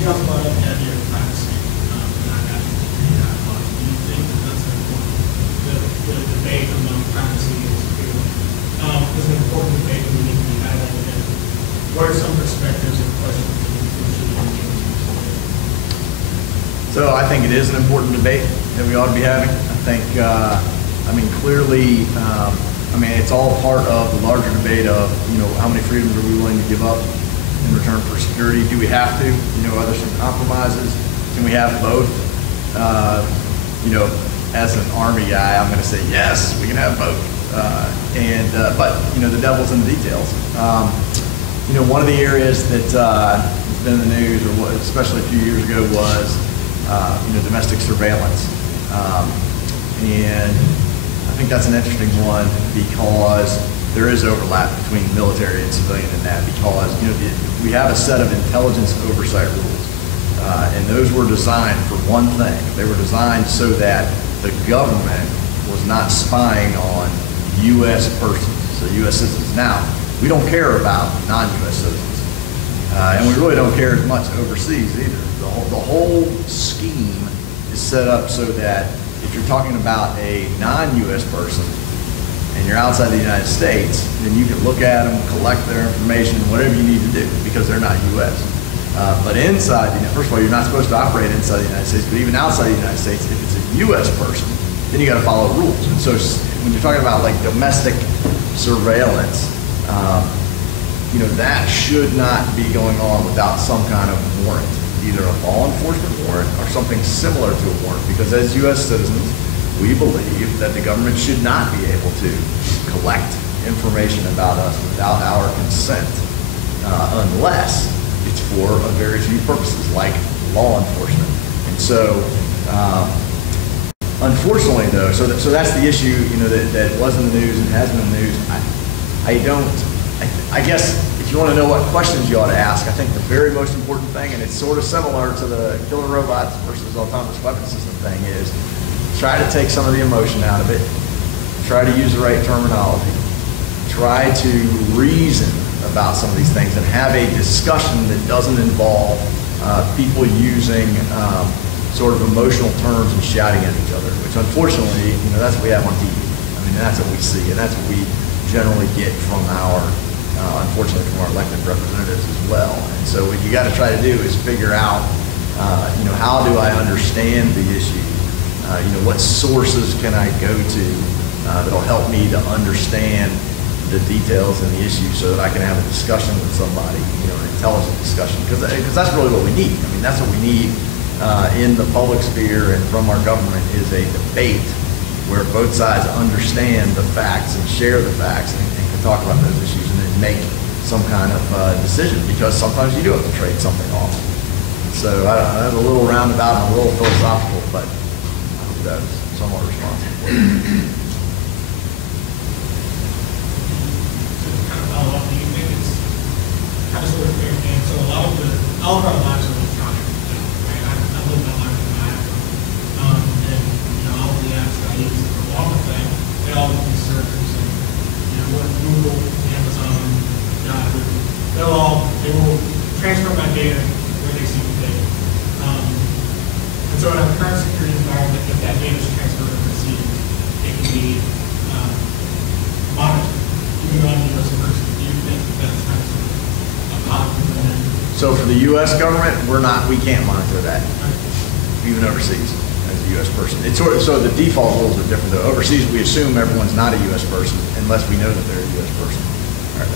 You also brought up the idea of privacy, and I got you that part. Do you think that that's an important, the debate among privacy and security is an important debate that we need to be highlighting? And what are some perspectives and questions that we should be engaging with? So I think it is an important debate that we ought to be having. I think, I mean, clearly, I mean, it's all part of the larger debate of, you know, how many freedoms are we willing to give up in return for security? Do we have to? You know, are there some compromises? Can we have both? You know, as an Army guy, I'm going to say yes, we can have both. But you know, the devil's in the details. You know, one of the areas that has been in the news, or especially a few years ago, was you know, domestic surveillance, and I think that's an interesting one because there is overlap between military and civilian in that, because you know, we have a set of intelligence oversight rules, and those were designed for one thing. They were designed so that the government was not spying on U.S. persons, so U.S. citizens. Now, we don't care about non-U.S. citizens, and we really don't care as much overseas either. The whole scheme is set up so that if you're talking about a non-U.S. person and you're outside the United States, then you can look at them, collect their information, whatever you need to do, because they're not U.S. But inside, you know, first of all, you're not supposed to operate inside the United States, but even outside the United States, if it's a U.S. person, then you got to follow rules. And so when you're talking about like domestic surveillance, you know, that should not be going on without some kind of warrant, either a law enforcement warrant or something similar to a warrant, because as U.S. citizens, we believe that the government should not be able to collect information about us without our consent, unless it's for a very few purposes, like law enforcement. And so, unfortunately, though, so that's the issue, you know, that was in the news and has been in the news. I guess if you want to know what questions you ought to ask, I think the very most important thing, and it's sort of similar to the killer robots versus autonomous weapon system thing, is try to take some of the emotion out of it, try to use the right terminology, try to reason about some of these things and have a discussion that doesn't involve people using sort of emotional terms and shouting at each other, which unfortunately, you know, that's what we have on TV. I mean, that's what we see, and that's what we generally get from our, unfortunately, from our elected representatives as well. And so what you got to try to do is figure out, you know, how do I understand the issue? You know, what sources can I go to that'll help me to understand the details and the issue, so that I can have a discussion with somebody, you know, an intelligent discussion, because that's really what we need. I mean, that's what we need in the public sphere and from our government, is a debate where both sides understand the facts and share the facts and can talk about those issues and then make some kind of decision, because sometimes you do have to trade something off. So that's a little roundabout and a little philosophical, but I hope that was somewhat responsible for you. Kind of sort of fair game. So all of our lives are electronic, right? I live my life with my iPhone, and you know, all the apps that I use along with that, they all can search and say, you know, what Google, Amazon, Yahoo, they will transfer my data where they see fit. And so in a current security environment, if that data is transferred overseas, it can be monitored, even though I'm a U.S. person. Do you think that's kind of so for the U.S. government, we can't monitor that, even overseas, as a U.S. person. It's sort of, so the default rules are different though. Overseas, we assume everyone's not a U.S. person unless we know that they're a U.S. person. All right.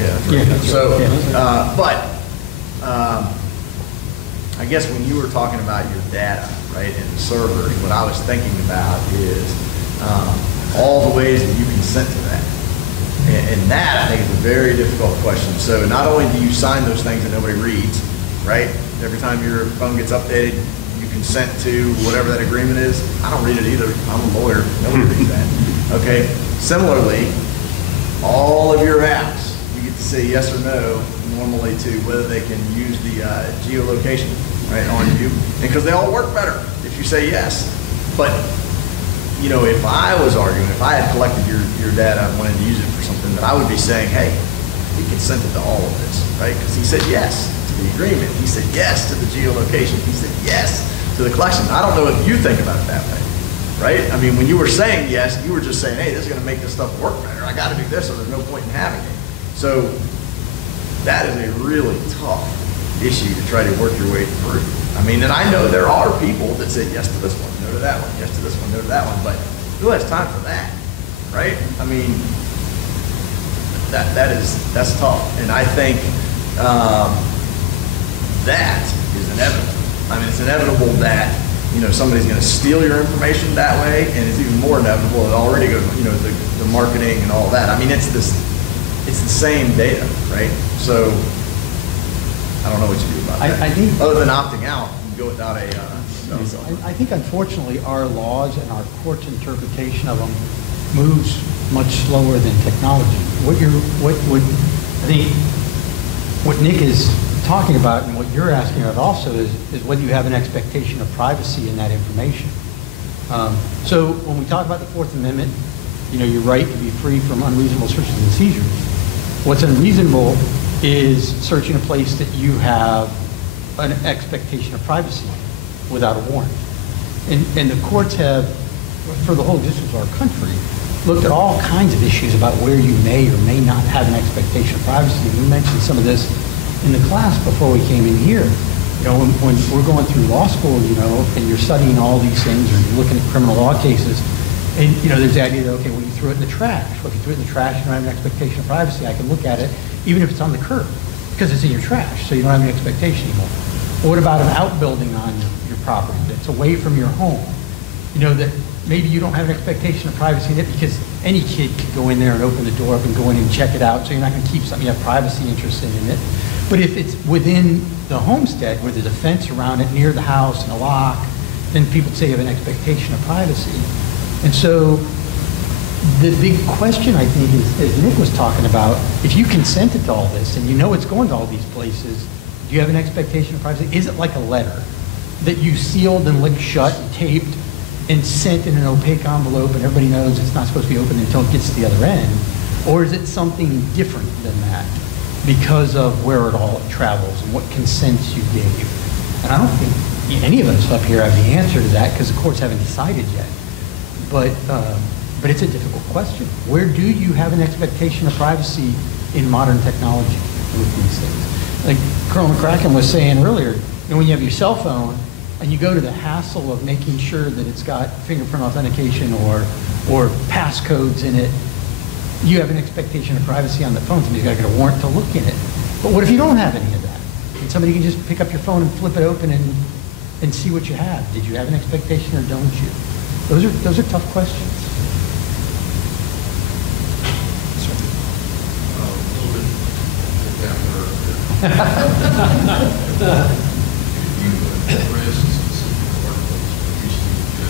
Yeah, that's right. Yeah, So, yeah. But I guess when you were talking about your data, right, and the servers, what I was thinking about is all the ways that you consent to that. And that, I think, is a very difficult question. So not only do you sign those things that nobody reads, right? Every time your phone gets updated, you consent to whatever that agreement is. I don't read it either. I'm a lawyer. Nobody reads that. Okay. Similarly, all of your apps, you get to say yes or no normally to whether they can use the geolocation, right, on you. And because they all work better if you say yes. But you know, if I was arguing, if I had collected your data and wanted to use it for something, then I would be saying, hey, he consented to all of this, right? Because he said yes to the agreement. He said yes to the geolocation. He said yes to the collection. I don't know if you think about it that way, right? I mean, when you were saying yes, you were just saying, hey, this is going to make this stuff work better. I got to do this, or there's no point in having it. So that is a really tough issue to try to work your way through. I mean, and I know there are people that say yes to this one, no to that one, yes to this one, no to that one, but who has time for that, right? I mean, that's tough, and I think that is inevitable. I mean, it's inevitable that somebody's going to steal your information that way, and it's even more inevitable it already goes, the marketing and all that. I mean, it's the same data, right? So I don't know what you do about that. I think, other than opting out, you go without a. I think unfortunately our laws and our court's interpretation of them moves much slower than technology. What Nick is talking about and what you're asking about also is whether you have an expectation of privacy in that information. So when we talk about the Fourth Amendment, your right to be free from unreasonable searches and seizures. What's unreasonable is searching a place that you have an expectation of privacy without a warrant. And the courts have, for the whole distance of our country, looked at all kinds of issues about where you may or may not have an expectation of privacy. We mentioned some of this in the class before we came in here. When we're going through law school, and you're studying all these things, or you're looking at criminal law cases, and there's the idea that, okay, well, you threw it in the trash. Well, if you threw it in the trash, you don't have an expectation of privacy. I can look at it, even if it's on the curb, because it's in your trash, so you don't have any expectation anymore. Or what about an outbuilding on your property that's away from your home? That maybe you don't have an expectation of privacy in it because any kid could go in there and open the door up and go in and check it out, so you're not going to keep something you have privacy interest in it. But if it's within the homestead where there's a fence around it near the house and a lock, then people say you have an expectation of privacy. And so the big question, I think, is, as Nick was talking about, if you consented to all this and it's going to all these places, do you have an expectation of privacy? Is it like a letter that you sealed and linked shut and taped and sent in an opaque envelope and everybody knows it's not supposed to be opened until it gets to the other end? Or is it something different than that because of where it all travels and what consents you gave? And I don't think any of us up here have the answer to that because the courts haven't decided yet. But it's a difficult question. Where do you have an expectation of privacy in modern technology with these things? Like Colonel McCracken was saying earlier, when you have your cell phone and you go to the hassle of making sure that it's got fingerprint authentication or passcodes in it, you have an expectation of privacy on the phone. Somebody's got to get a warrant to look in it. But what if you don't have any of that? And somebody can just pick up your phone and flip it open and see what you have. Did you have an expectation or don't you? Those are tough questions. A little bit down there. You address specific articles for UCJ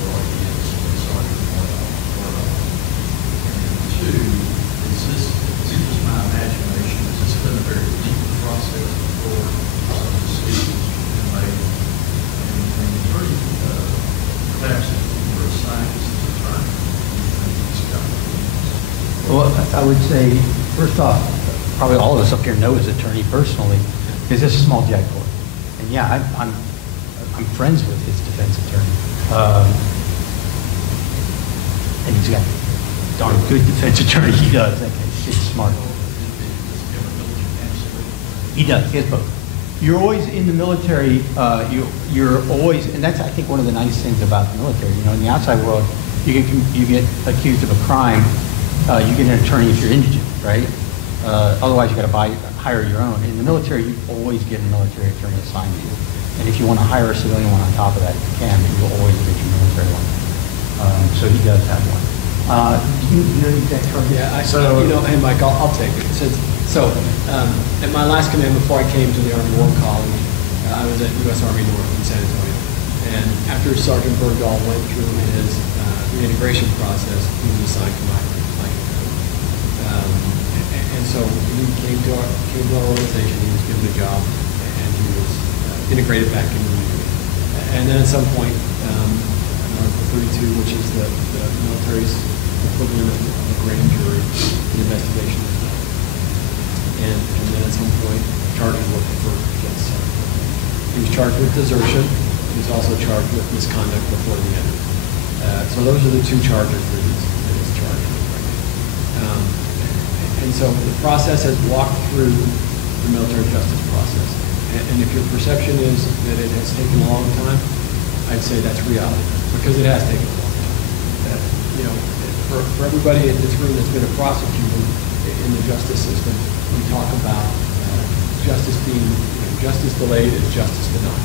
for audience and starting one of them. And two, is it just my imagination? Has this been a very deep process before some decisions been made? And three, perhaps if you were assigned as an attorney, you think it's got to be. Well, I would say, first off, probably all of us up here know his attorney personally, because this is a small GI court. And yeah, I'm friends with his defense attorney. And he's got a darn good defense attorney. He does. That guy's smart. He does. He has both. You're always in the military. You're always, and that's I think one of the nice things about the military. In the outside world, you get accused of a crime. You get an attorney if you're indigent, right? Otherwise, you got to hire your own. In the military, you always get a military attorney assigned to you. And if you want to hire a civilian one on top of that, you can, but you'll always get your military one. So he does have one. Do you know the exact charge? Yeah, hey Mike, I'll take it. So at my last command before I came to the Army War College, I was at U.S. Army North in San Antonio. And after Sergeant Bergdahl went through his reintegration process, he was assigned to my and so he came to our organization, he was given a job, and he was integrated back into the Navy. And then at some point, Article 32, which is the military's equivalent of a grand jury, the investigation was done. And then at some point, charges were preferred He was charged with desertion. He was also charged with misconduct before the end. So those are the two charges that he's charged with right now. And so the process has walked through the military justice process. And if your perception is that it has taken a long time, I'd say that's reality, because it has taken a long time. You know, for everybody in this room that's been a prosecutor in the justice system, we talk about justice being, justice delayed is justice denied.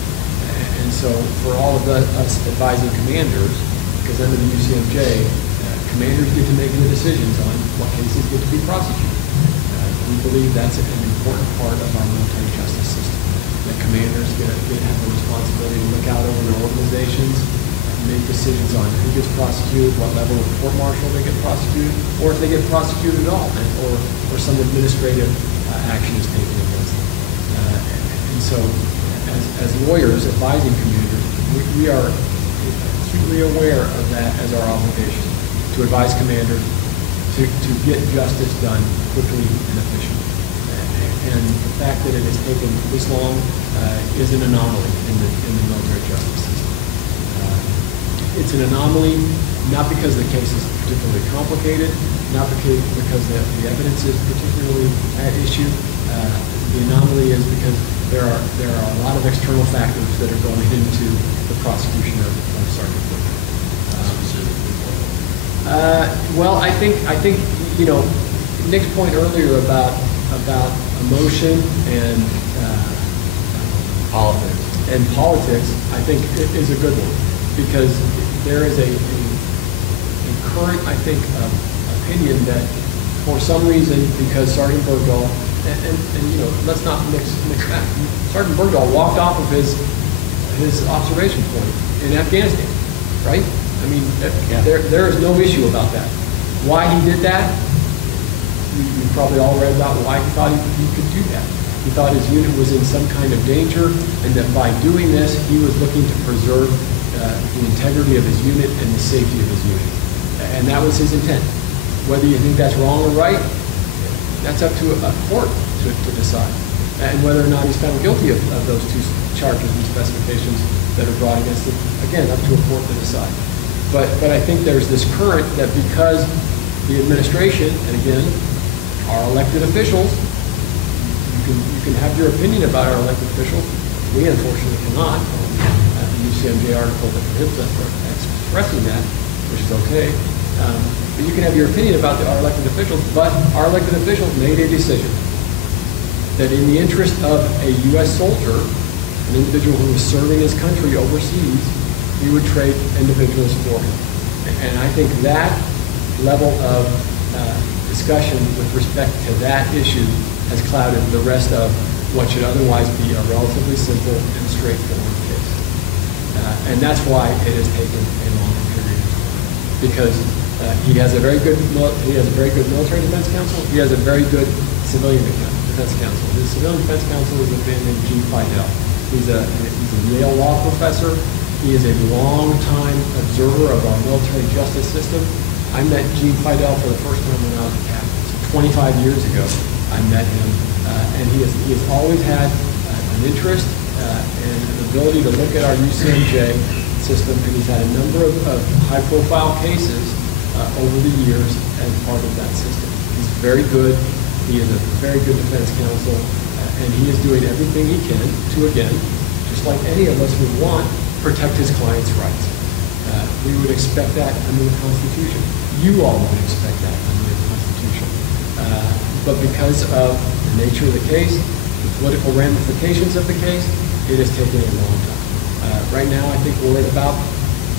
And so for all of us advising commanders, because under the UCMJ, commanders get to make the decisions on what cases get to be prosecuted. We believe that's an important part of our military justice system, that commanders have a responsibility to look out over their organizations, make decisions on who gets prosecuted, what level of court-martial they get prosecuted, or if they get prosecuted at all, or some administrative action is taken against them. And so, as lawyers advising commanders, we are acutely aware of that as our obligation, to advise commanders to get justice done quickly and efficiently. And the fact that it has taken this long is an anomaly in the military justice system. It's an anomaly not because the case is particularly complicated, not because the evidence is particularly at issue. The anomaly is because there are a lot of external factors that are going into the prosecution of Sergeant Booker. Well, I think Nick's point earlier about emotion and politics, I think is a good one, because there is a current, I think, opinion that for some reason, because Sergeant Bergdahl, and let's not mix that. Sergeant Bergdahl walked off of his observation point in Afghanistan, right? I mean, there is no issue about that. Why he did that? You probably all read about why he thought he could do that. He thought his unit was in some kind of danger, and that by doing this, he was looking to preserve the integrity of his unit and the safety of his unit. And that was his intent. Whether you think that's wrong or right, that's up to a court to decide. And whether or not he's found guilty of those two charges and specifications that are brought against him, again, up to a court to decide. But I think there's this current that because the administration, and again, our elected officials, you can have your opinion about our elected officials. We unfortunately cannot. The UCMJ article that prohibits us from expressing that, which is okay. But you can have your opinion about our elected officials, but our elected officials made a decision that in the interest of a U.S. soldier, an individual who was serving his country overseas, he would trade individuals for him. And I think that level of discussion with respect to that issue has clouded the rest of what should otherwise be a relatively simple and straightforward case. And that's why it has taken a long period of time. Because he has a very good military defense counsel. He has a very good civilian defense counsel. His civilian defense counsel is a man named Gene Fidel. He's a Yale law professor. He is a long-time observer of our military justice system. I met Gene Fidel for the first time when I was a captain. So 25 years ago, I met him, and he has always had an interest and an ability to look at our UCMJ system, and he's had a number of high-profile cases over the years as part of that system. He's very good. He is a very good defense counsel, and he is doing everything he can to, again, just like any of us would want, protect his client's rights. We would expect that under the Constitution. You all would expect that under the Constitution. But because of the nature of the case, the political ramifications of the case, it has taken a long time. Right now, I think we're at about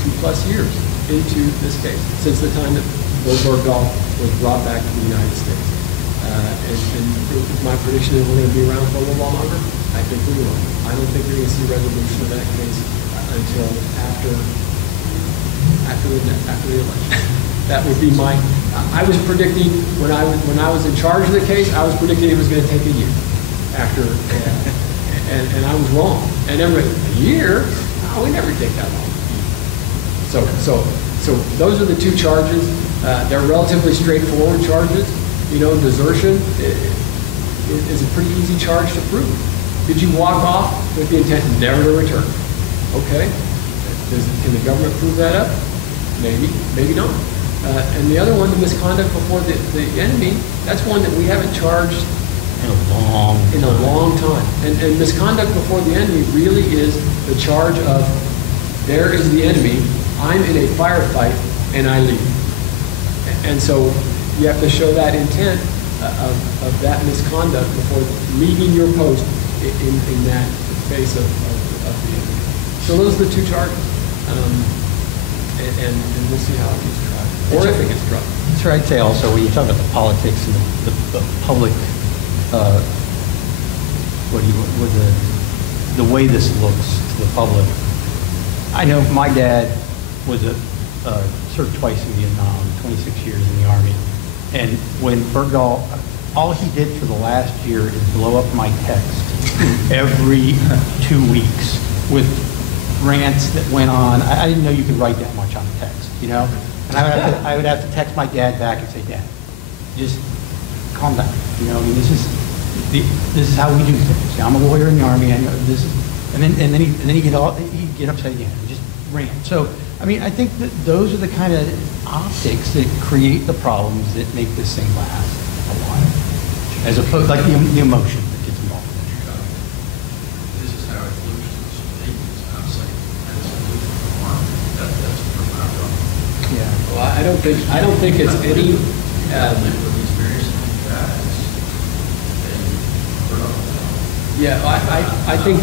2+ years into this case, since the time that Bill Bergdahl was brought back to the United States. And my prediction is we're going to be around for a little longer. I think we will. I don't think you're going to see resolution of that case until after the election. That would be my. I was predicting when I was in charge of the case. I was predicting it was going to take a year after, and I was wrong. And everybody, a year? No, we never take that long. So those are the two charges. They're relatively straightforward charges. Desertion is a pretty easy charge to prove Did you walk off with the intent never to return? Okay. Can the government prove that up? Maybe, maybe not. And the other one, the misconduct before the enemy, that's one that we haven't charged in a long time. And misconduct before the enemy really is the charge of, there is the enemy, I'm in a firefight, and I leave. And so you have to show that intent of that misconduct before leaving your post in that face of the enemy. So those are the two charges. And we'll see how it gets tried, or if it gets tried. That's right. I'd say also, when you talk about the politics and the public, the way this looks to the public. I know my dad was served twice in Vietnam, 26 years in the Army. And when Bergdahl, all he did for the last year is blow up my text every 2 weeks with rants that went on. I didn't know you could write that much on text, you know? And I would have to text my dad back and say, Dad, just calm down. You know, I mean, this is how we do things. I'm a lawyer in the Army. I know this is, and then he'd get upset again and just rant. So, I mean, I think that those are the kind of optics that create the problems that make this thing last a while, as opposed like the emotion that gets involved. This is how it looks to the state. I'm saying that's a harm. That's a profound problem. Yeah. Well, I don't think it's any. Yeah, I think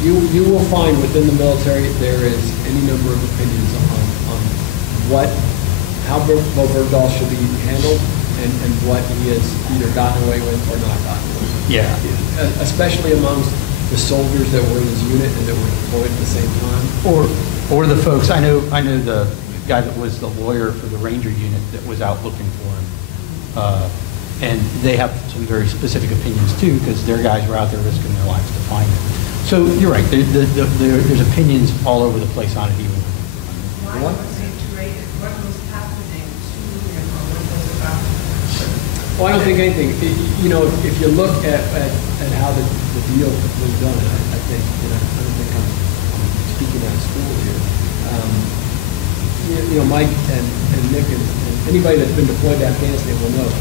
you will find within the military there is any number of opinions on how Bergdahl should be handled and what he has either gotten away with or not gotten away with. Yeah. Especially amongst the soldiers that were in his unit and that were deployed at the same time. Or the folks, I know the guy that was the lawyer for the Ranger unit that was out looking for him. And they have some very specific opinions too, because their guys were out there risking their lives to find him. So you're right, there's opinions all over the place on it even. Why was it rated? What was happening to him or what was about? Well, I don't think anything. You know, if you look at how the deal was done, I think, you know, I don't think I'm speaking out of school here. You know, Mike and Nick and anybody that's been deployed to Afghanistan will know.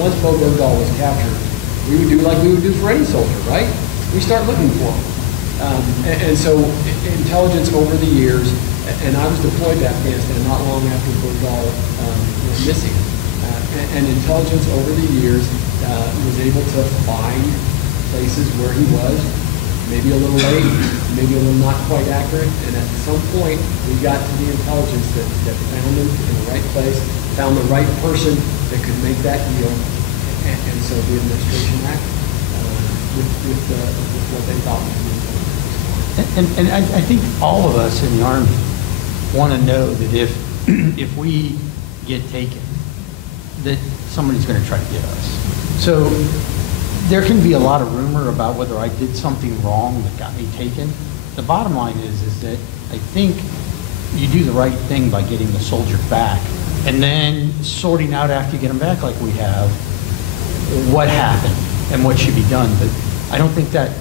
Once Bergdahl was captured, we would do like we would do for any soldier, right? We start looking for him. And so intelligence over the years, and I was deployed to Afghanistan not long after Bergdahl went missing. And intelligence over the years was able to find places where he was, maybe a little late, maybe a little not quite accurate. And at some point, we got to the intelligence that found him in the right place, found the right person that could make that deal. And so the administration acted with what they thought was the intelligence. And I think all of us in the Army want to know that if we get taken, that somebody's going to try to get us. So there can be a lot of rumor about whether I did something wrong that got me taken. The bottom line is that I think you do the right thing by getting the soldier back and then sorting out after you get them back like we have, what happened and what should be done. But I don't think that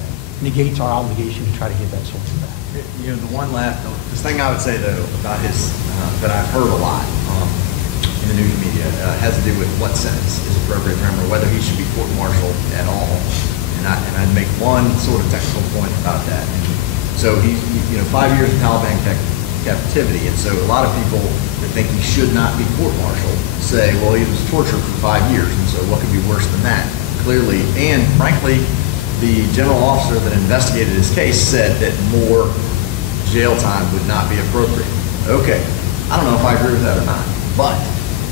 negates our obligation to try to get that soldier back. You know, this thing I would say though about his, that I've heard a lot in the news media has to do with what sentence is appropriate for him or whether he should be court-martialed at all. And I'd make one sort of technical point about that. And so he's, 5 years of Taliban captivity, and so a lot of people that think he should not be court-martialed say, well, he was tortured for 5 years, and so what could be worse than that? Clearly, and frankly, the general officer that investigated his case said that more jail time would not be appropriate. Okay, I don't know if I agree with that or not, but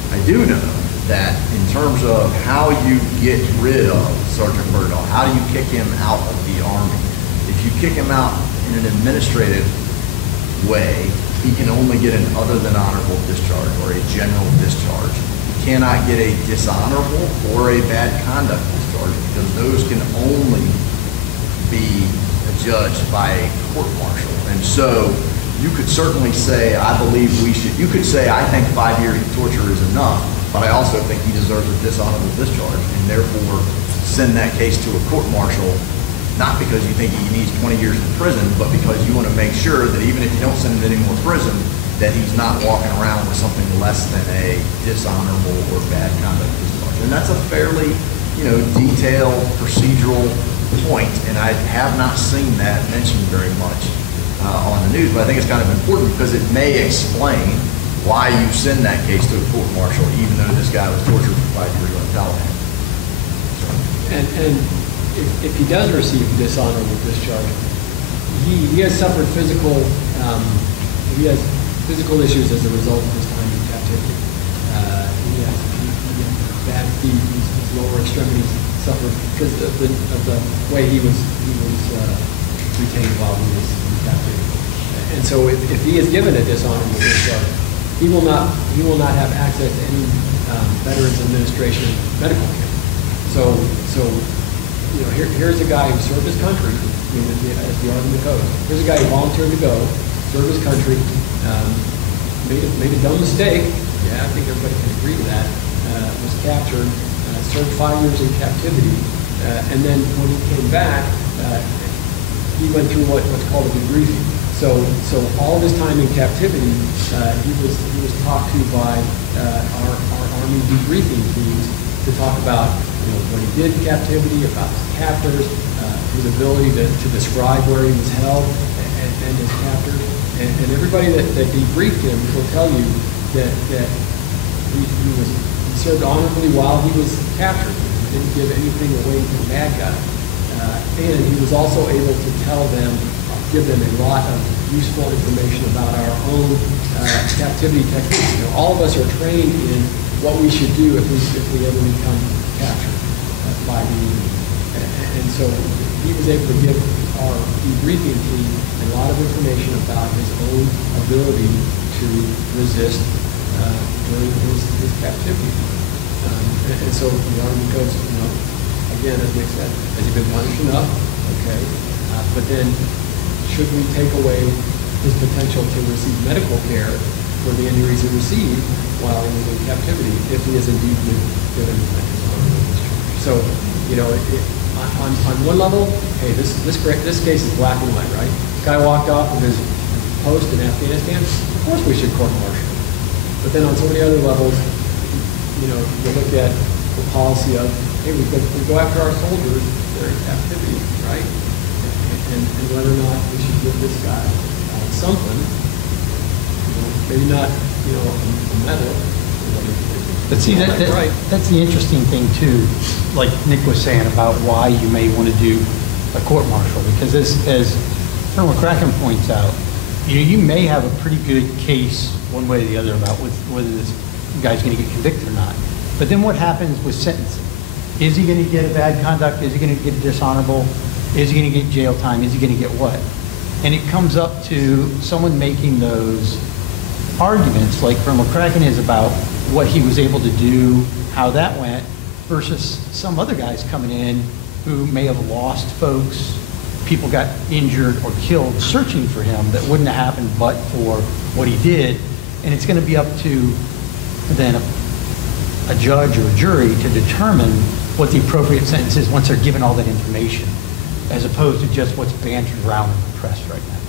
I do know that in terms of how you get rid of Sergeant Bergdahl, how do you kick him out of the Army? If you kick him out in an administrative way, he can only get an other than honorable discharge or a general discharge. He cannot get a dishonorable or a bad conduct discharge because those can only be judged by a court-martial. And so you could certainly say, I believe we should, you could say, I think 5 years of torture is enough, but I also think he deserves a dishonorable discharge, and therefore send that case to a court martial, not because you think he needs 20 years in prison, but because you want to make sure that even if you don't send him to any more prison, that he's not walking around with something less than a dishonorable or bad conduct discharge. And that's a fairly, detailed procedural point, and I have not seen that mentioned very much on the news, but I think it's kind of important because it may explain why you send that case to a court martial, even though this guy was tortured for 5 years on Taliban. And if he does receive dishonorable discharge, he has suffered physical issues as a result of his time in captivity. He has bad feet, his lower extremities suffered because of the way he was retained while he was in captivity. And so if he is given a dishonorable discharge, he will not have access to any Veterans Administration medical care. So here's a guy who served his country as the Army goes. Here's a guy who volunteered to go, serve his country, made a dumb mistake. Yeah, I think everybody can agree to that. Was captured, served 5 years in captivity, and then when he came back, he went through what's called a debriefing. So all of his time in captivity, he was talked to by our Army debriefing teams to talk about what he did in captivity, about his captors, his ability to describe where he was held and his captors. And everybody that debriefed him will tell you that he served honorably while he was captured. He didn't give anything away to the bad guy. And he was also able to give them a lot of useful information about our own captivity techniques. All of us are trained in what we should do if we ever become captured by the enemy. And so he was able to give our debriefing team a lot of information about his own ability to resist during his captivity. And so the Army goes, again, as Nick said, has he been punished enough? Okay. But then should we take away his potential to receive medical care for the injuries he received while he was in captivity if he is indeed given a dishonorable discharge? So, on one level, hey, this case is black and white, right? This guy walked off of his post in Afghanistan. Of course we should court-martial. But then on so many other levels, you look at the policy of, hey, we go after our soldiers, they're in captivity, right? And whether or not we should give this guy something, maybe not, a medal. But see, that's the interesting thing too, like Nick was saying about why you may want to do a court martial, because as Colonel McCracken points out, you may have a pretty good case one way or the other about whether this guy's going to get convicted or not. But then what happens with sentencing? Is he going to get a bad conduct? Is he going to get dishonorable? Is he going to get jail time? Is he going to get what? And it comes up to someone making those arguments like Colonel McCracken is about what he was able to do, how that went, versus some other guys coming in who may have lost folks, people got injured or killed searching for him that wouldn't have happened but for what he did. And it's going to be up to then a judge or a jury to determine what the appropriate sentence is once they're given all that information, as opposed to just what's bantered around in the press right now.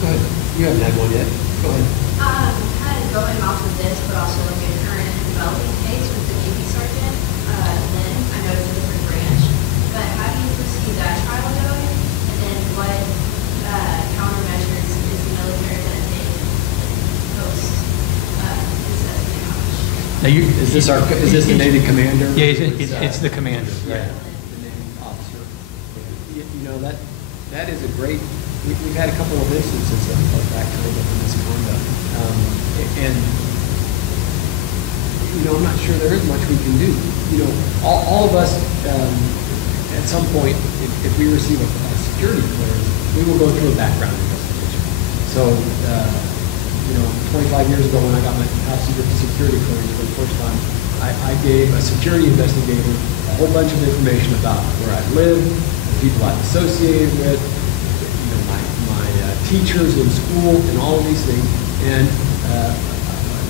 Go ahead. You haven't had one yet. Go ahead. Kind of going off of this, but also like a current and developing case with the Navy Sergeant Lynn. I know it's a different branch, but how do you foresee that trial going? And then what countermeasures is the military going to take post his espionage? Now is this the Navy commander? Yeah, it's the commander. Yeah, the Navy officer. That is a great. We've had a couple of instances of that kind of misconduct, and I'm not sure there is much we can do. All of us at some point, if we receive a security clearance, we will go through a background investigation. So, 25 years ago when I got my top secret security clearance for the first time, I gave a security investigator a whole bunch of information about where I lived, the people I associated with, my teachers in school, and all of these things. And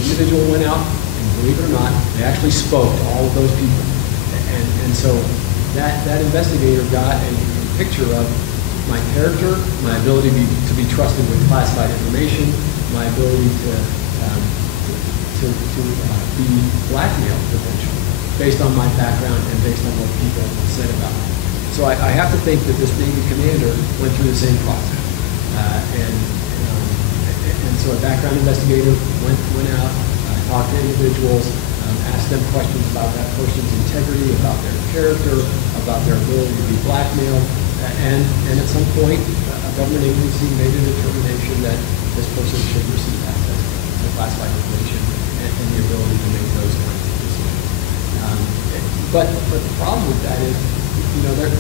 individual went out, and believe it or not, they actually spoke to all of those people. And so that investigator got a picture of my character, my ability to be trusted with classified information, my ability to be blackmailed potentially, based on my background and based on what people said about me. So I have to think that this Navy commander went through the same process. And so a background investigator went out, talked to individuals, asked them questions about that person's integrity, about their character, about their ability to be blackmailed, and at some point, a government agency made a determination that this person should receive access to classified information and the ability to make those kinds of decisions. But the problem with that is,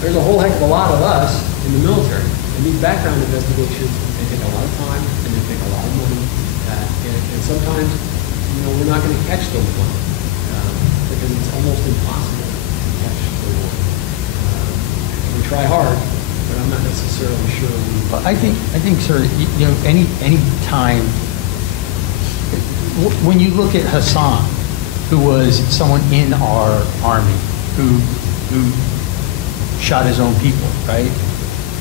there's a whole heck of a lot of us in the military, and these background investigations, they take a lot of time and they take a lot of money, and sometimes, we're not going to catch those ones because it's almost impossible to catch the one. We try hard, but I'm not necessarily sure we. Well, I think, sir, any time when you look at Hassan, who was someone in our Army who shot his own people, right?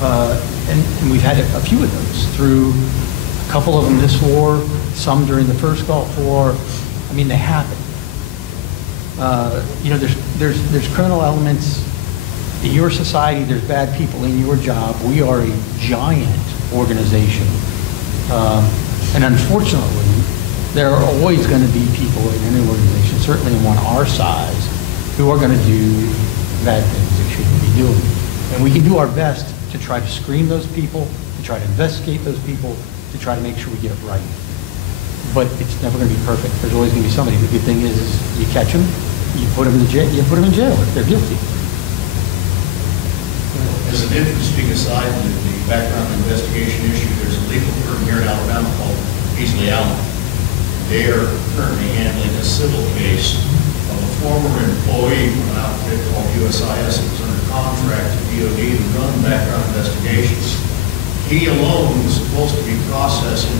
And we've had a few of those through a couple of them this war, some during the first Gulf War. I mean, they happen. There's criminal elements in your society. There's bad people in your job. We are a giant organization, and unfortunately, there are always going to be people in any organization, certainly in one our size, who are going to do bad things they shouldn't be doing. And we can do our best to try to screen those people, to try to investigate those people, to try to make sure we get it right. But it's never going to be perfect. There's always going to be somebody. The good thing is you catch them, you put them in jail if they're guilty. As an interesting aside to the background investigation issue, there's a legal firm here in Alabama called Beasley Allen. They are currently handling a civil case of a former employee from an outfit called USIS that was under contract to DOD to run background investigations. He alone was supposed to be processing.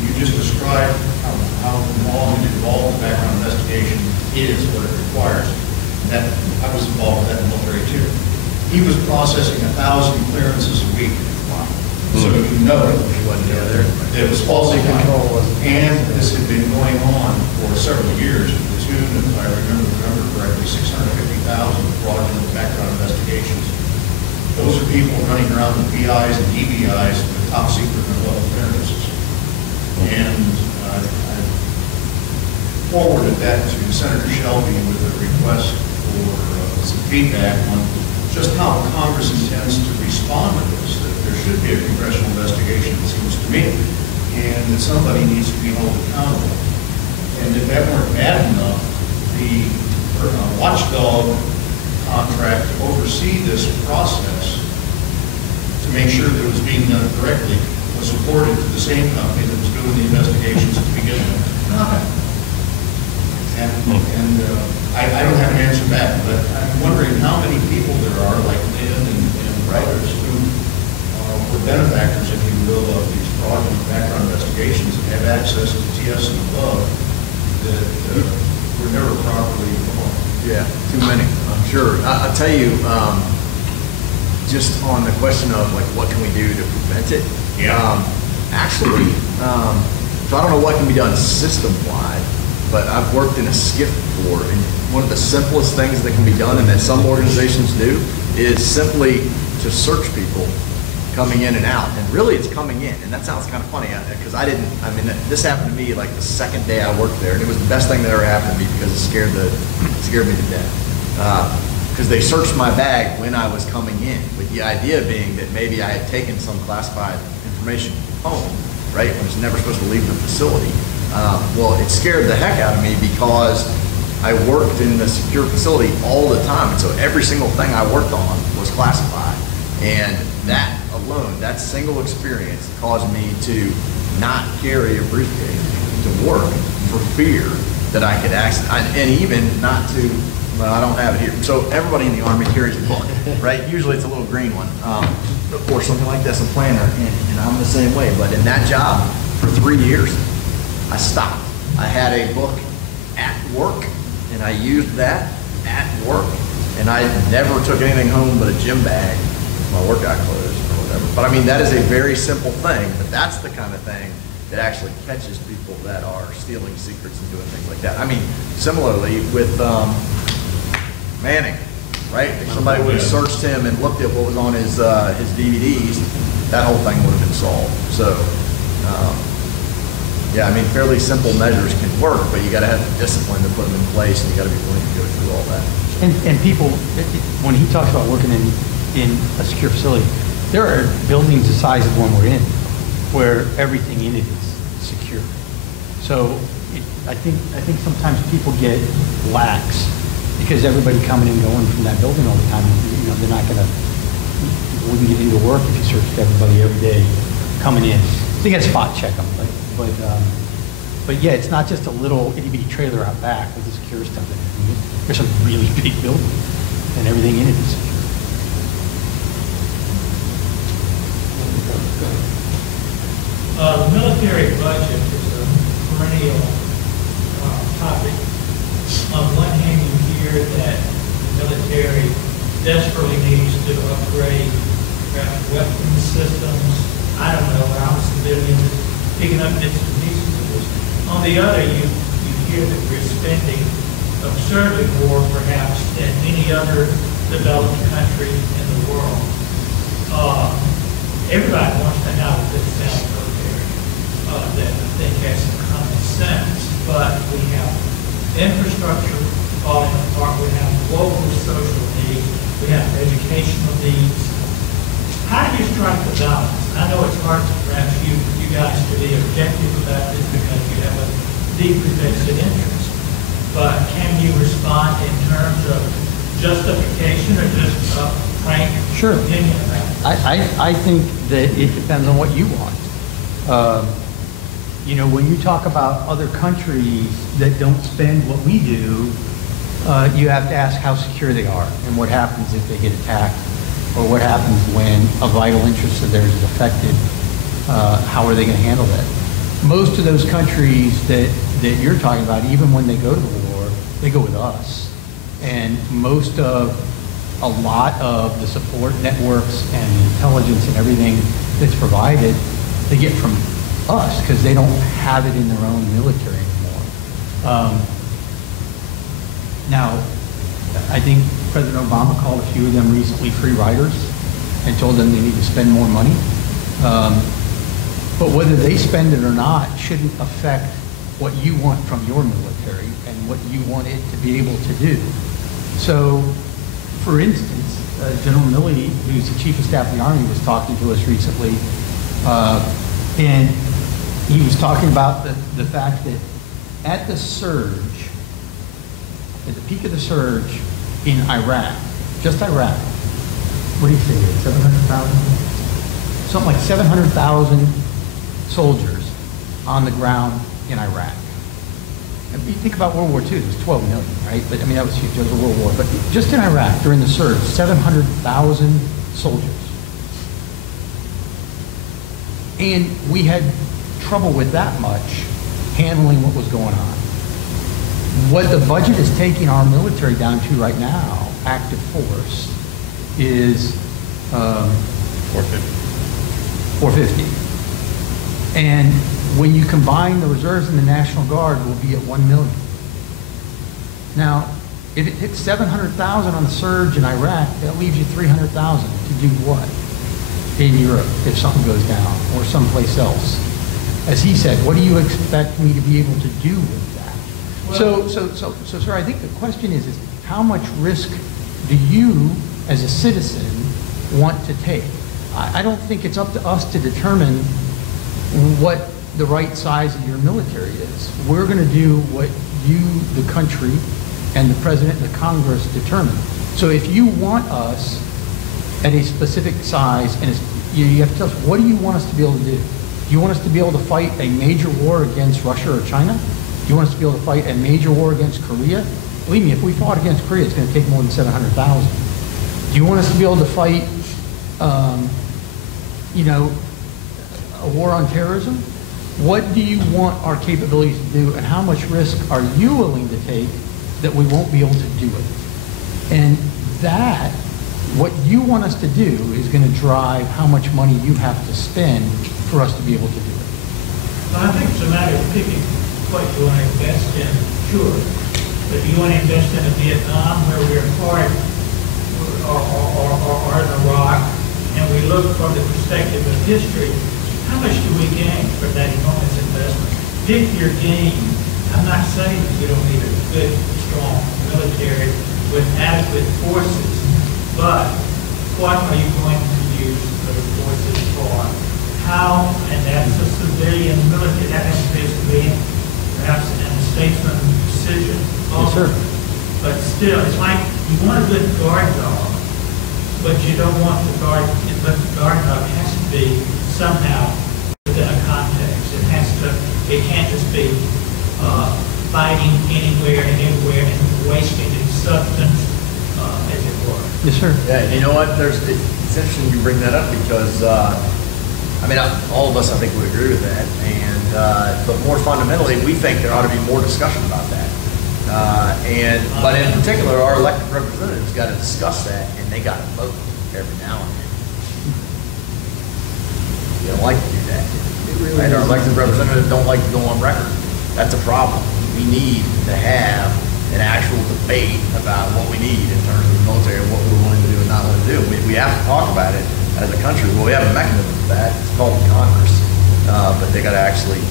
You just described how long and involved the background investigation is, what it requires. That I was involved with that in the military too. He was processing 1,000 clearances a week. Wow. So it was falsely control, and this had been going on for several years to the tune of, if I remember correctly, 650,000 fraudulent background investigations. Those are people running around with BIs and DBIs with top secret and level clearances. And I forwarded that to Senator Shelby with a request for some feedback on just how Congress intends to respond to this. That there should be a congressional investigation, it seems to me, and that somebody needs to be held accountable. And if that weren't bad enough, the watchdog contract to oversee this process to make sure that it was being done correctly was awarded to the same company that was doing the investigations to begin with. And I don't have an answer back, but I'm wondering how many people there are, like Lynn and others, who were benefactors, if you will, of these fraudulent background investigations and have access to TS and above that were never properly informed. Yeah, too many, I'm sure. I'll tell you, just on the question of like what can we do to prevent it? Yeah. Actually, so I don't know what can be done system-wide, but I've worked in a SCIF before, and one of the simplest things that can be done and that some organizations do is simply to search people coming in and out. And really it's coming in, and that sounds kind of funny because this happened to me like the second day I worked there, and it was the best thing that ever happened to me because it scared me to death. Because they searched my bag when I was coming in, with the idea being that maybe I had taken some classified information home, right? I was never supposed to leave the facility. Well, it scared the heck out of me because I worked in the secure facility all the time, and so every single thing I worked on was classified. And that alone, that single experience caused me to not carry a briefcase to work for fear that I could and even not to, well, I don't have it here. So everybody in the Army carries a book, right? Usually it's a little green one, or something like this, a planner, and I'm the same way. But in that job, for 3 years, I stopped. I had a book at work, and I used that at work, and I never took anything home but a gym bag, my workout clothes or whatever. But I mean, that is a very simple thing, but that's the kind of thing that actually catches people that are stealing secrets and doing things like that. I mean, similarly with Manning, right? If somebody would have searched him and looked at what was on his DVDs, that whole thing would have been solved. So, yeah, I mean, fairly simple measures can work, but you got to have the discipline to put them in place, and you got to be willing to go through all that. And people, when he talks about working in a secure facility, there are buildings the size of one we're in, where everything in it is secure. So I think sometimes people get lax because everybody coming and going from that building all the time. You know, they're not gonna, wouldn't get into work if you searched everybody every day coming in. So you got to spot check them, but yeah, it's not just a little itty bitty trailer out back with the secure stuff in it. There's a really big building, and everything in it is secure. The military budget is a perennial topic. On one hand, you hear that the military desperately needs to upgrade perhaps weapons systems. I don't know, I'm a civilian picking up bits and pieces of this. On the other, you hear that we're spending absurdly more perhaps than any other developed country in the world. Everybody wants to have a good sound military that I think has some common sense, but we have infrastructure falling apart, we have global social needs, we have educational needs. How do you strike the balance? I know it's hard for perhaps you guys to be objective about this because you have a deeply vested interest, but can you respond in terms of justification or just a frank opinion about it? I think that it depends on what you want. You know, when you talk about other countries that don't spend what we do, you have to ask how secure they are and what happens if they get attacked, or what happens when a vital interest of theirs is affected. How are they going to handle that? Most of those countries that you're talking about, even when they go to the war, they go with us. And a lot of the support networks and the intelligence and everything that's provided, they get from us because they don't have it in their own military anymore. Now, I think President Obama called a few of them recently free riders and told them they need to spend more money. But whether they spend it or not shouldn't affect what you want from your military and what you want it to be able to do. So, for instance, General Milley, who's the Chief of Staff of the Army, was talking to us recently, and he was talking about the fact that at the surge, at the peak of the surge in Iraq, just Iraq, what do you say, 700,000? Something like 700,000 soldiers on the ground in Iraq. And you think about World War II, it was 12 million, right? But I mean, that was huge, it was a world war. But just in Iraq, during the surge, 700,000 soldiers. And we had trouble with that much handling what was going on. What the budget is taking our military down to right now, active force, is 450. And when you combine the reserves and the National Guard, we'll be at 1 million. Now, if it hits 700,000 on the surge in Iraq, that leaves you 300,000 to do what? In Europe, if something goes down, or someplace else. As he said, what do you expect me to be able to do with that? Well, so, sir, I think the question is how much risk do you, as a citizen, want to take? I don't think it's up to us to determine what the right size of your military is. We're going to do what you, the country, and the President and the Congress determine. So if you want us at a specific size, and you have to tell us, what do you want us to be able to do? Do you want us to be able to fight a major war against Russia or China? Do you want us to be able to fight a major war against Korea? Believe me, if we fought against Korea, it's going to take more than 700,000. Do you want us to be able to fight, a war on terrorism? what do you want our capabilities to do, and how much risk are you willing to take that we won't be able to do it? And that, what you want us to do, is going to drive how much money you have to spend for us to be able to do it. Well, I think it's a matter of picking what you want to invest in, sure. But if you want to invest in a Vietnam where we're part or in Iraq, and we look from the perspective of history, how much do we gain for that enormous investment? Pick your game. I'm not saying that we don't need a good, strong military with adequate forces, but what are you going to use those forces for? How, and that's a civilian military, that has to be a civilian, perhaps an statesman decision. Yes, sir. But still, it's like you want a good guard dog, but you don't want the guard, but the guard dog has to be somehow within a context. It can't just be fighting anywhere and everywhere and wasting its substance, as it were. Yes, sir. Yeah, you know what? It's interesting you bring that up because, I mean, all of us, I think, would agree with that. But more fundamentally, we think there ought to be more discussion about that. But in particular, our elected representatives got to discuss that, and they got to vote every now and then. You don't like to do that. Right? Our elected representatives don't like to go on record. That's a problem. We need to have an actual debate about what we need in terms of the military and what we're willing to do and not willing to do. We have to talk about it as a country. Well, we have a mechanism for that. It's called Congress. But they got to actually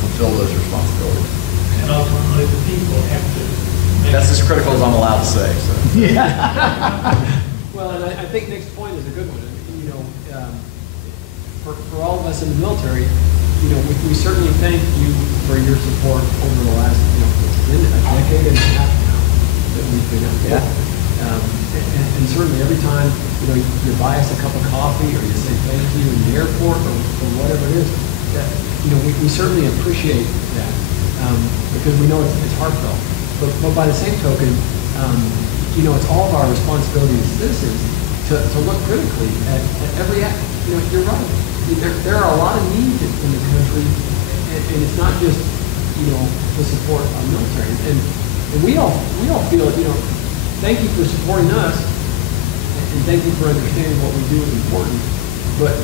fulfill those responsibilities. And ultimately, the people have to. That's as critical as I'm allowed to say. So. Yeah. Well, and I think Nick's point is a good one. You know, for all of us in the military, you know, we certainly thank you for your support over the last, you know, it's been a decade and a half now that we've been out there. And certainly every time, you know, you buy us a cup of coffee or you say thank you in the airport or whatever it is, that, you know, we certainly appreciate that because we know it's heartfelt. But by the same token, you know, it's all of our responsibility as citizens to look critically at every act. You know, you're right. There are a lot of needs in the country, and it's not just, you know, to support our military. And we all feel, you know, thank you for supporting us, and thank you for understanding what we do is important. But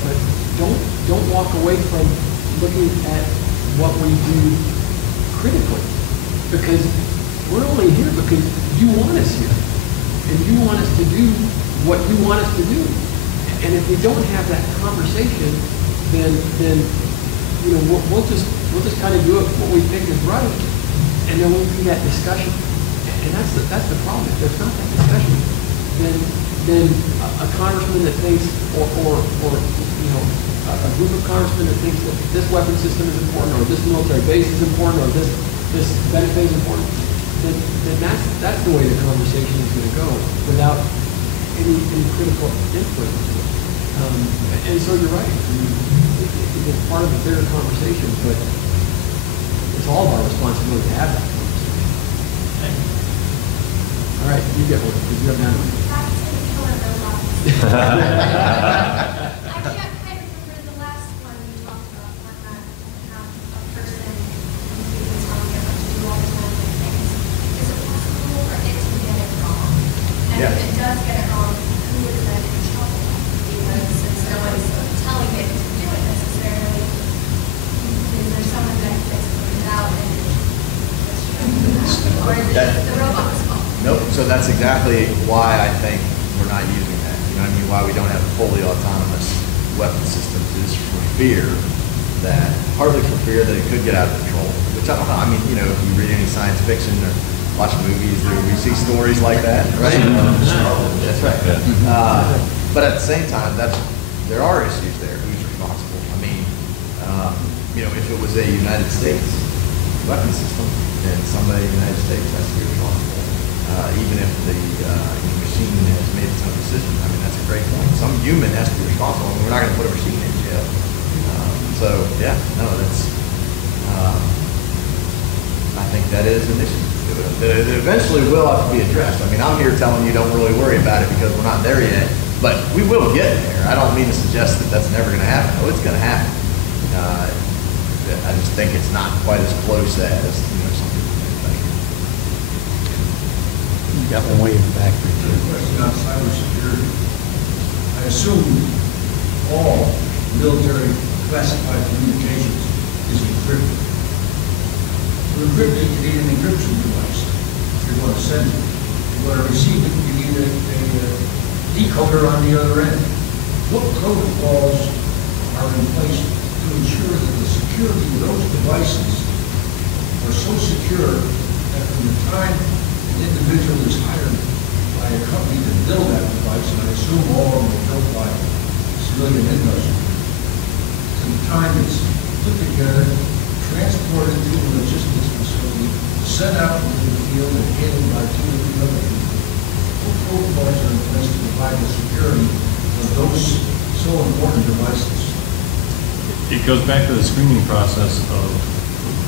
don't walk away from looking at what we do critically, because we're only here because you want us here, and you want us to do what you want us to do. And if we don't have that conversation, then you know we'll just kind of do it what we think is right, and there won't be that discussion. And that's the problem. If there's not that discussion, then a congressman that thinks, or you know, a group of congressmen that thinks that this weapon system is important, or this military base is important, or this benefit is important, then that's the way the conversation is going to go without any critical input. And so you're right. It's part of a bigger conversation, but it's all of our responsibility to have that conversation. All right, you get one. Did you have another one? Back to the killer robots. I can't quite remember the last one you talked about, when that have a person who was telling you what to do all the time with things. Is it possible for it to get it wrong? And if it does get it wrong, who is then in trouble? Because since no one's telling it to do it necessarily, is there someone that gets put it out and or is it just the robot's fault? Nope. So that's exactly why I think we're not using that. You know what I mean? Why we don't have fully autonomous weapon systems is for fear that, partly for fear that it could get out of control. Which I don't know. I mean, you know, if you read any science fiction or watch movies, we see stories like that, right? That's right. But at the same time, there are issues there. Who's responsible? I mean, you know, if it was a United States weapon system, then somebody in the United States has to be responsible. Even if the machine has made its own decision. I mean, that's a great point. Some human has to be responsible. I mean, we're not going to put a machine in jail. So, yeah, no, that's, I think that is an issue. That eventually will have to be addressed. I mean, I'm here telling you don't really worry about it because we're not there yet, but we will get there. I don't mean to suggest that that's never going to happen. Oh, it's going to happen. I just think it's not quite as close as, some people think. You got one way in the back there, A too. question on cybersecurity. I assume all military classified communications is encrypted. To encrypt it, you need an encryption device. If you're going to send it, if you're going to receive it, you need a decoder on the other end. What protocols are in place to ensure that the security of those devices are so secure that from the time an individual is hired by a company to build that device, and I assume all of them are built by civilian industry, to the time it's put together, transported to a logistics facility, sent out into the field and handled by 2 or 3 other people, what protocols are in place to provide the security of those so important devices? It goes back to the screening process of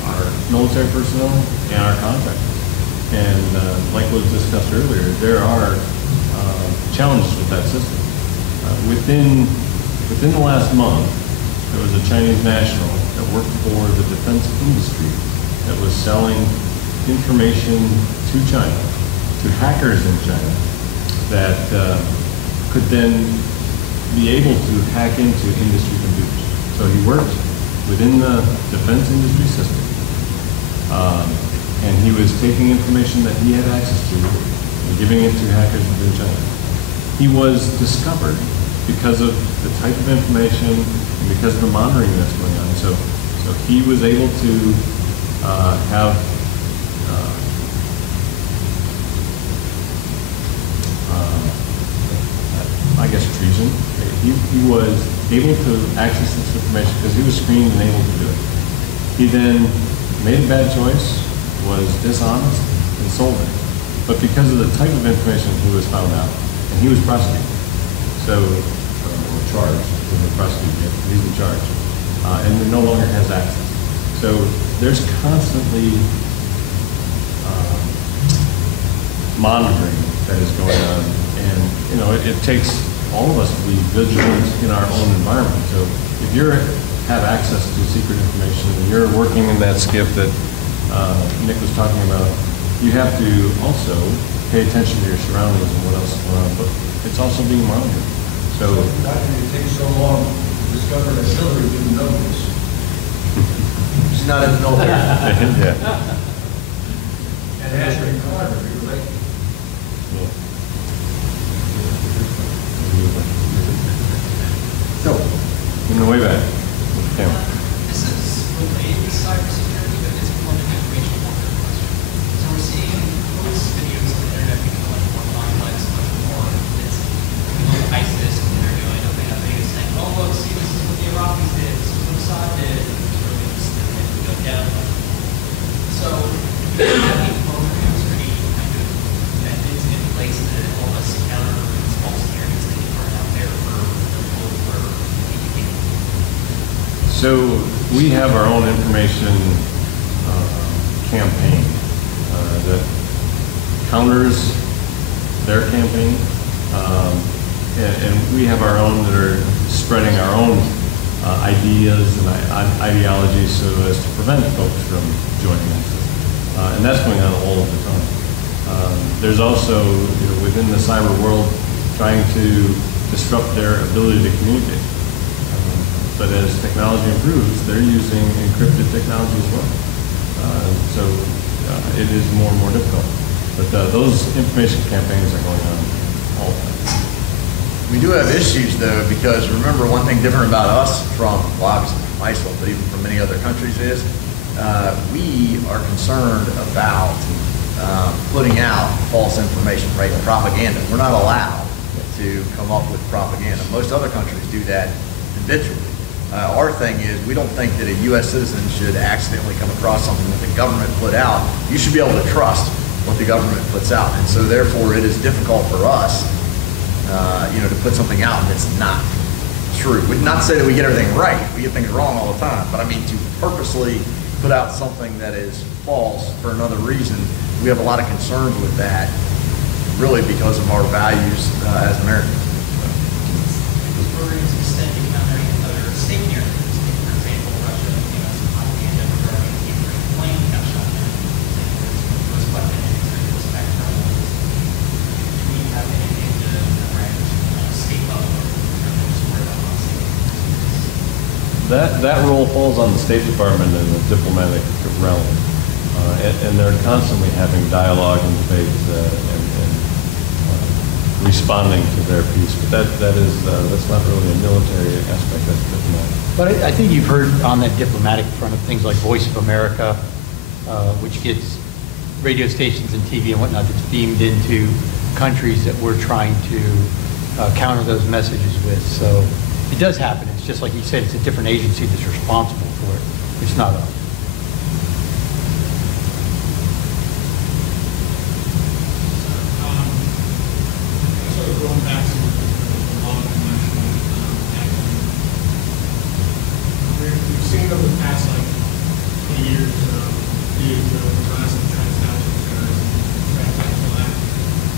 our military personnel and our contractors. And like was discussed earlier, there are challenges with that system. Within the last month, there was a Chinese national that worked for the defense industry that was selling information to China, to hackers in China, that could then be able to hack into industry computers. So he worked within the defense industry system, and he was taking information that he had access to and giving it to hackers within China. He was discovered because of the type of information and because of the monitoring that's going on. So he was able to have I guess treason. He was able to access this information because he was screened and able to do it. He then made a bad choice, was dishonest, and sold it. But because of the type of information he was found out, and he was prosecuted. So, or charged, he was prosecuted, he's in charge. And he no longer has access. So there's constantly monitoring that is going on. And, it takes all of us to be vigilant in our own environment. So if you have access to secret information and you're working in that skiff that Nick was talking about, you have to also pay attention to your surroundings and what else is going on, but it's also being monitored. So why did it take so long to discover that Hillary didn't know this? She's not in the military. Yeah. And Ashley Carter, you're right. So, In the way back. With the camera. This is related to cybersecurity, but it's more of an information warfare question. So we're seeing posts, videos on the internet become much more complex, much more. It's ISIS and they're doing. They have videos saying, "Oh look, see, this is what the Iraqis did. This is what Assad did." Sort of just go down. So having programs or any kind of methods in place to help us counter these false narratives that are out there for people who are educated. So we have our own information campaign that counters their campaign, and we have our own that are spreading our own ideas and ideologies so as to prevent folks from joining us. And that's going on all of the time. There's also, within the cyber world, trying to disrupt their ability to communicate. But as technology improves, they're using encrypted technology as well. So it is more and more difficult. But those information campaigns are going on all the time. we do have issues though, because remember one thing different about us from, well, obviously from Iceland, but even from many other countries is, we are concerned about putting out false information, right? Propaganda. We're not allowed to come up with propaganda. Most other countries do that habitually. Our thing is, we don't think that a U.S. citizen should accidentally come across something that the government put out. You should be able to trust what the government puts out. And so therefore it is difficult for us, to put something out that's not true. Not to say that we get everything right. We get things wrong all the time. But I mean, to purposely put out something that is false for another reason, we have a lot of concerns with that, really because of our values as Americans. These programs extend to countering other state narratives, like, for example, Russia, the U.S. that role falls on the State Department and the diplomatic realm. And they're constantly having dialogue and debate and responding to their piece. But that's not really a military aspect, that's diplomatic. But I think you've heard on that diplomatic front of things like Voice of America, which gets radio stations and TV and whatnot that's beamed into countries that we're trying to counter those messages with. So it does happen. It's just like you said, it's a different agency that's responsible for it. It's not us. Going back to the law of international action, we've seen over the past 20 years the rise of transnational terrorism, transnational act.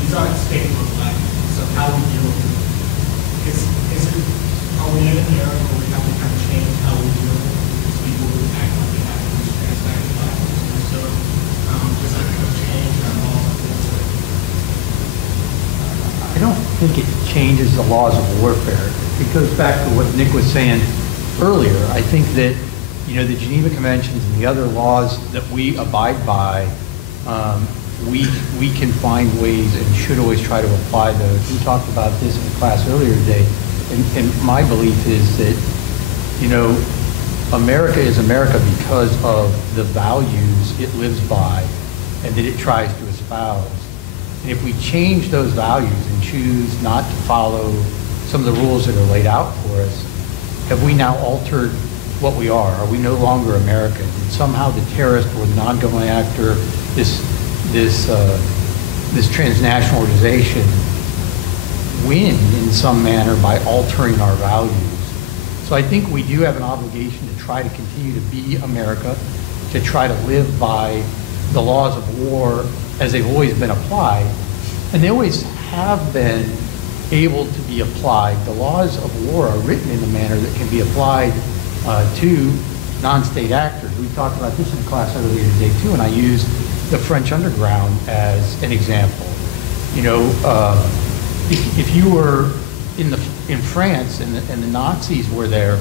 These aren't state level actions. So how we deal with it? Are we in an era where we have to kind of change how we deal with these people who act on behalf of these transnational actions? And so does that kind of change our laws? I don't think it changes the laws of warfare. It goes back to what Nick was saying earlier. I think that, the Geneva Conventions and the other laws that we abide by, we can find ways and should always try to apply those. We talked about this in class earlier today, and my belief is that, America is America because of the values it lives by and that it tries to espouse. And if we change those values and choose not to follow some of the rules that are laid out for us, have we now altered what we are? Are we no longer American? Did somehow the terrorist or the non-government actor, this transnational organization, win in some manner by altering our values? So I think we do have an obligation to try to continue to be America, to try to live by the laws of war as they've always been applied, and they always have been able to be applied. The laws of war are written in a manner that can be applied to non-state actors. We talked about this in class earlier today too, and I used the French underground as an example. If you were in France and the Nazis were there,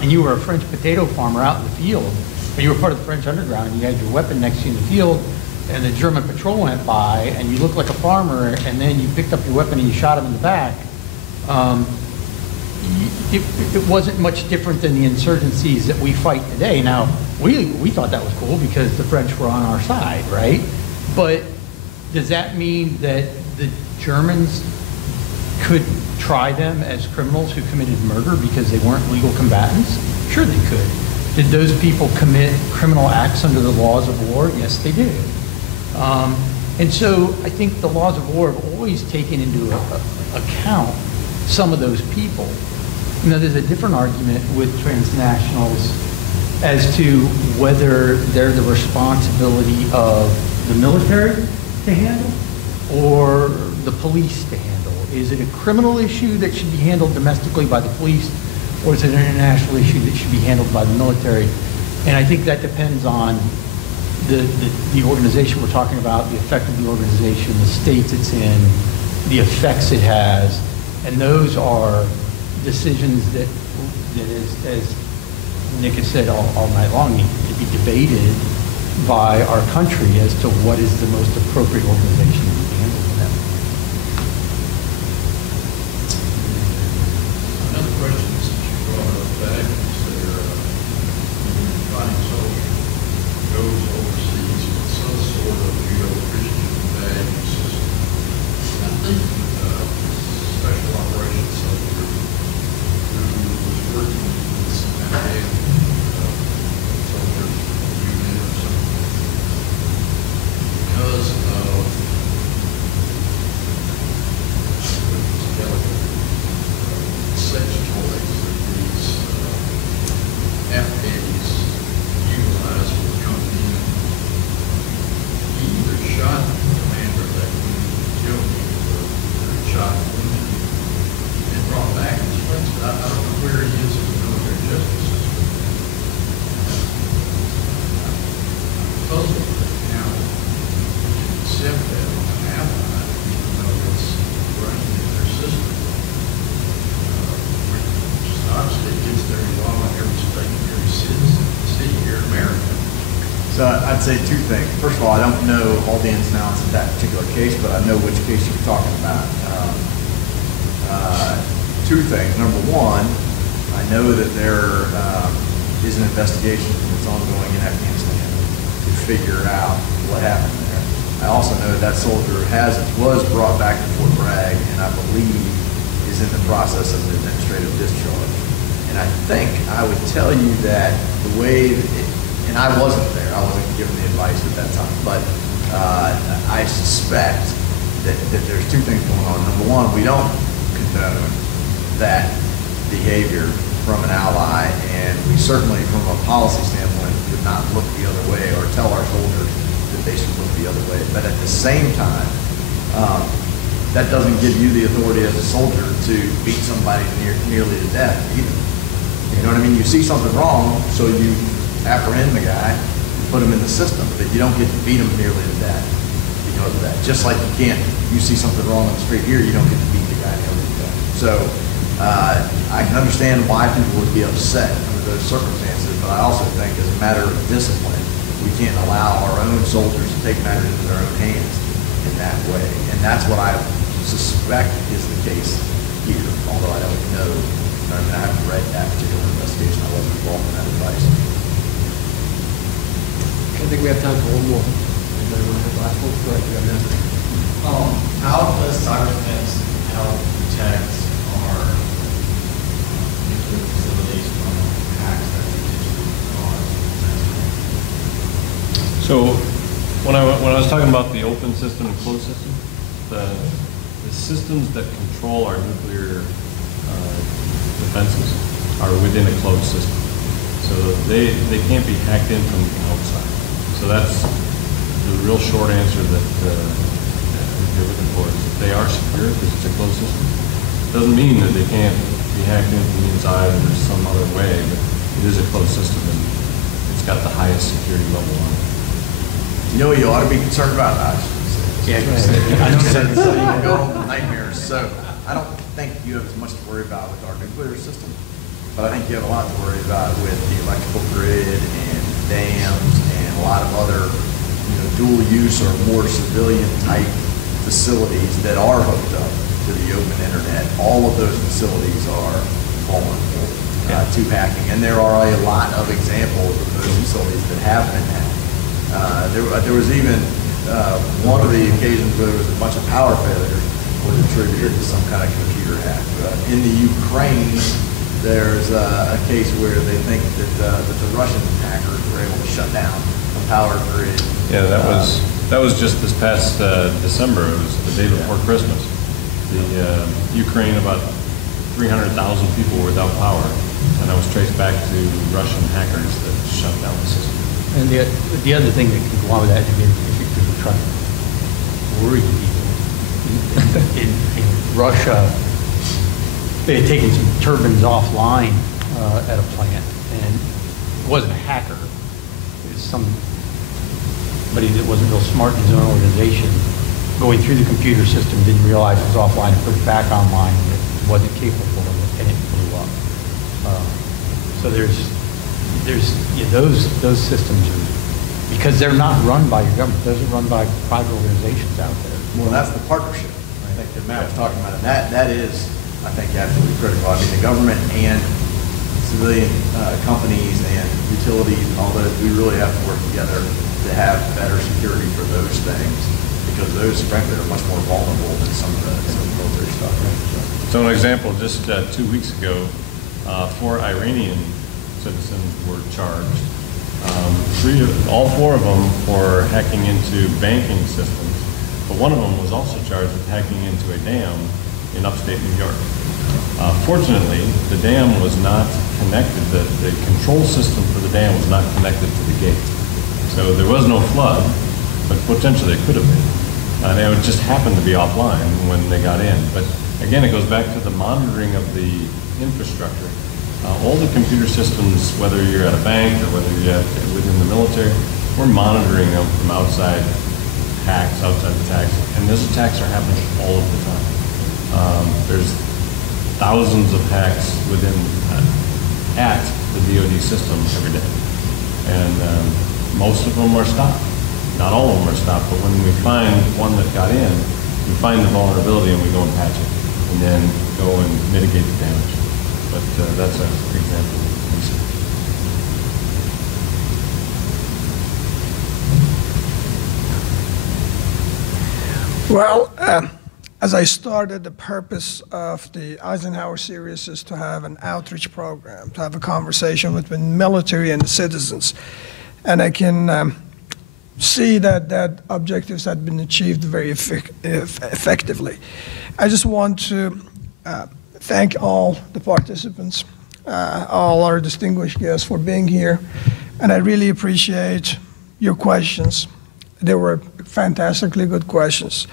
and you were a French potato farmer out in the field, or you were part of the French underground and you had your weapon next to you in the field, and the German patrol went by, and you looked like a farmer, and then you picked up your weapon and you shot him in the back, it wasn't much different than the insurgencies that we fight today. Now, we thought that was cool because the French were on our side, right? But does that mean that the Germans could try them as criminals who committed murder because they weren't legal combatants? Sure they could. Did those people commit criminal acts under the laws of war? Yes, they did. And so I think the laws of war have always taken into account some of those people. There's a different argument with transnationals as to whether they're the responsibility of the military to handle or the police to handle. Is it a criminal issue that should be handled domestically by the police, or is it an international issue that should be handled by the military? And I think that depends on the organization we're talking about, the effect of the organization, the states it's in, the effects it has, and those are decisions that as Nick has said all night long, need to be debated by our country as to what is the most appropriate organization to handle for them. Another question is that you brought up back is there, when the fighting soldier goes overseas with some sort of Judeo-Christian value system. I think special operations soldier who was working with some kind of soldiers unit or something, because of I'd say two things. First of all, I don't know all the ins and outs of that particular case, but I know which case you're talking about. Two things. Number one, I know that there is an investigation that's ongoing in Afghanistan to figure out what happened there. I also know that soldier was brought back to Fort Bragg, and I believe is in the process of an administrative discharge. And I think I would tell you that the way, and I wasn't there, I wasn't given the advice at that time, but I suspect that there's two things going on. Number one, we don't condone that behavior from an ally, and we certainly, from a policy standpoint, would not look the other way or tell our soldiers that they should look the other way. But at the same time, that doesn't give you the authority as a soldier to beat somebody nearly to death either. You know what I mean? You see something wrong, so you apprehend the guy, put him in the system, but you don't get to beat him nearly to death because of that. Just like you see something wrong on the street here, you don't get to beat the guy nearly to death. So I can understand why people would be upset under those circumstances, but I also think as a matter of discipline, we can't allow our own soldiers to take matters into their own hands in that way. And that's what I suspect is the case here, although I don't know. I mean, I haven't read that particular investigation. I wasn't involved in that advice. I think we have time for one more. Anybody want to have the last one? Go ahead, you got an answer. How does cyber defense help protect our nuclear facilities from hacks that could potentially cause disaster? So when I was talking about the open system and closed system, the systems that control our nuclear defenses are within a closed system. So they can't be hacked in from the outside. So that's the real short answer that you're looking for. Is that they are secure because it's a closed system. Doesn't mean that they can't be hacked in from the inside or there's some other way, but it is a closed system and it's got the highest security level on it. You know what you ought to be concerned about? I know that you go home with nightmares, so I don't think you have as much to worry about with our nuclear system, but I think you have a lot to worry about with the electrical grid and dams and a lot of other, dual use or more civilian type facilities that are hooked up to the open internet. All of those facilities are vulnerable to hacking, and there are a lot of examples of those facilities that have been hacked. There was even one of the occasions where there was a bunch of power failures was attributed to some kind of computer hack. In the Ukraine, there's a case where they think that the Russian hackers were able to shut down a power grid. Yeah, that was just this past December. It was the day before Christmas. The Ukraine, about 300,000 people were without power, and that was traced back to Russian hackers that shut down the system. And the other thing that can go on with that, if you could try to worry people, in Russia, they had taken some turbines offline at a plant, and it wasn't a hacker. It was somebody that wasn't real smart in his own organization going through the computer system, didn't realize it was offline, and put it back online, and it wasn't capable of it, and it blew up. So there's those systems are, because they're not run by your government, those are run by private organizations out there. Well, that's the partnership, I think, that Matt was talking about, and that is, I think, absolutely critical. I mean, the government and civilian companies and utilities and all those, we really have to work together to have better security for those things, because those, frankly, are much more vulnerable than some of the military stuff. Right? So an example, just 2 weeks ago, 4 Iranian citizens were charged. All 4 of them for hacking into banking systems, but one of them was also charged with hacking into a dam in upstate New York. Fortunately, the dam was not connected, the control system for the dam was not connected to the gate. So there was no flood, but potentially it could have been. And it would just happen to be offline when they got in. But again, it goes back to the monitoring of the infrastructure. All the computer systems, whether you're at a bank or whether you're within the military, we're monitoring them from outside hacks, outside attacks, and those attacks are happening all of the time. There's thousands of hacks within at the DoD system every day, and most of them are stopped. Not all of them are stopped, but when we find one that got in, we find the vulnerability and we go and patch it, and then go and mitigate the damage. But that's an example of research. Well, as I started, the purpose of the Eisenhower Series is to have an outreach program, to have a conversation between military and citizens. And I can see that objectives have been achieved very effectively. I just want to thank all the participants, all our distinguished guests for being here. And I really appreciate your questions. They were fantastically good questions.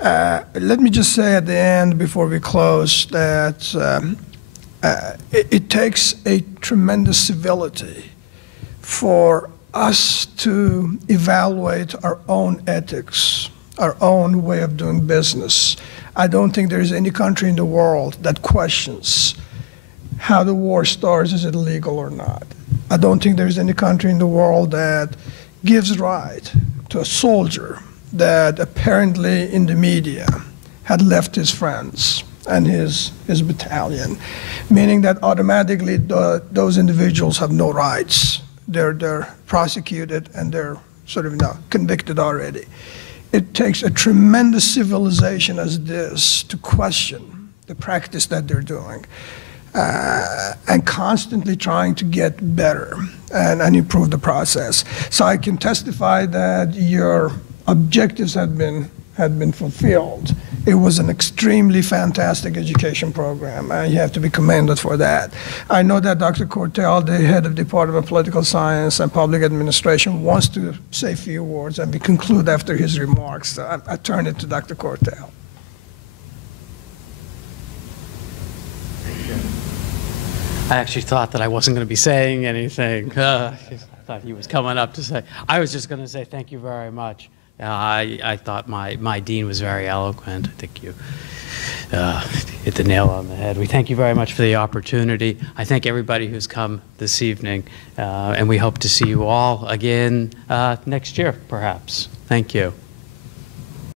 Let me just say at the end, before we close, that it takes a tremendous civility for us to evaluate our own ethics, our own way of doing business. I don't think there is any country in the world that questions how the war starts, is it legal or not. I don't think there's any country in the world that gives right to a soldier that apparently in the media had left his friends and his battalion, meaning that automatically those individuals have no rights. They're prosecuted and they're sort of convicted already. It takes a tremendous civilization as this to question the practice that they're doing and constantly trying to get better and improve the process. So I can testify that your objectives had been fulfilled. It was an extremely fantastic education program, and you have to be commended for that. I know that Dr. Cortell, the head of the Department of Political Science and Public Administration, wants to say a few words, and we conclude after his remarks. So I turn it to Dr. Cortell. I actually thought that I wasn't going to be saying anything. I thought he was coming up to say. I was just going to say thank you very much. I thought my dean was very eloquent. I think you hit the nail on the head. We thank you very much for the opportunity. I thank everybody who's come this evening, and we hope to see you all again next year, perhaps. Thank you.